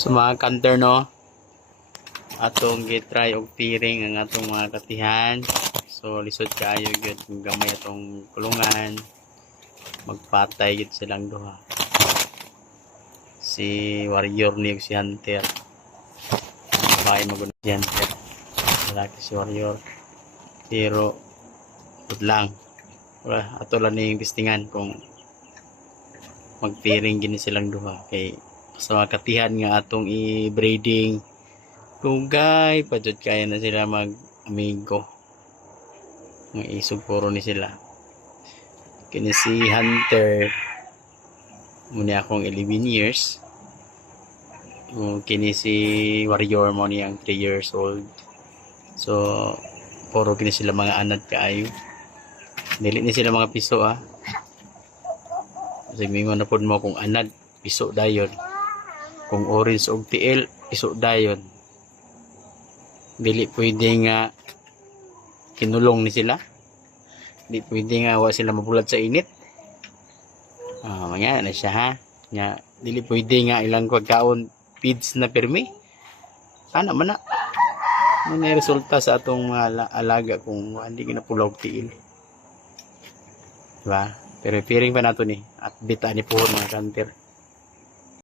So mga kanter no, atong gitry og piring ang atong mga katihan. So lisod kaayo gyud kung gamay atong kulungan. Magpatay gyud silang duha. Si Warrior ni si Hunter. Bahay magun si Hunter. Lalaki si Warrior. Pero good lang. Wala ato lang ning bistingan kung magpiring gini silang duha kay sa mga katihan nga atong i-breeding tugay padjud kaya na sila mag amigo nga isugpuro ni sila kini si Hunter muna akong 11 years kini si Warrior mo niyang 3 years old. So puro kini sila mga anad kaayo, dili ni sila mga piso kasi mingon na pod mo kung anad piso dayon, kung orange og tiil piso dayon, dili pwede nga kinulong ni sila, di pwede nga wa sila mabulat sa init. Mga na siya nga dili pwede nga ilang pagkaon feeds na permi ana man na may resulta sa atong mga alaga kung hindi ginapulaw og tiil, diba? Pero piring pa nato ni at bita ni puhon mga kanter.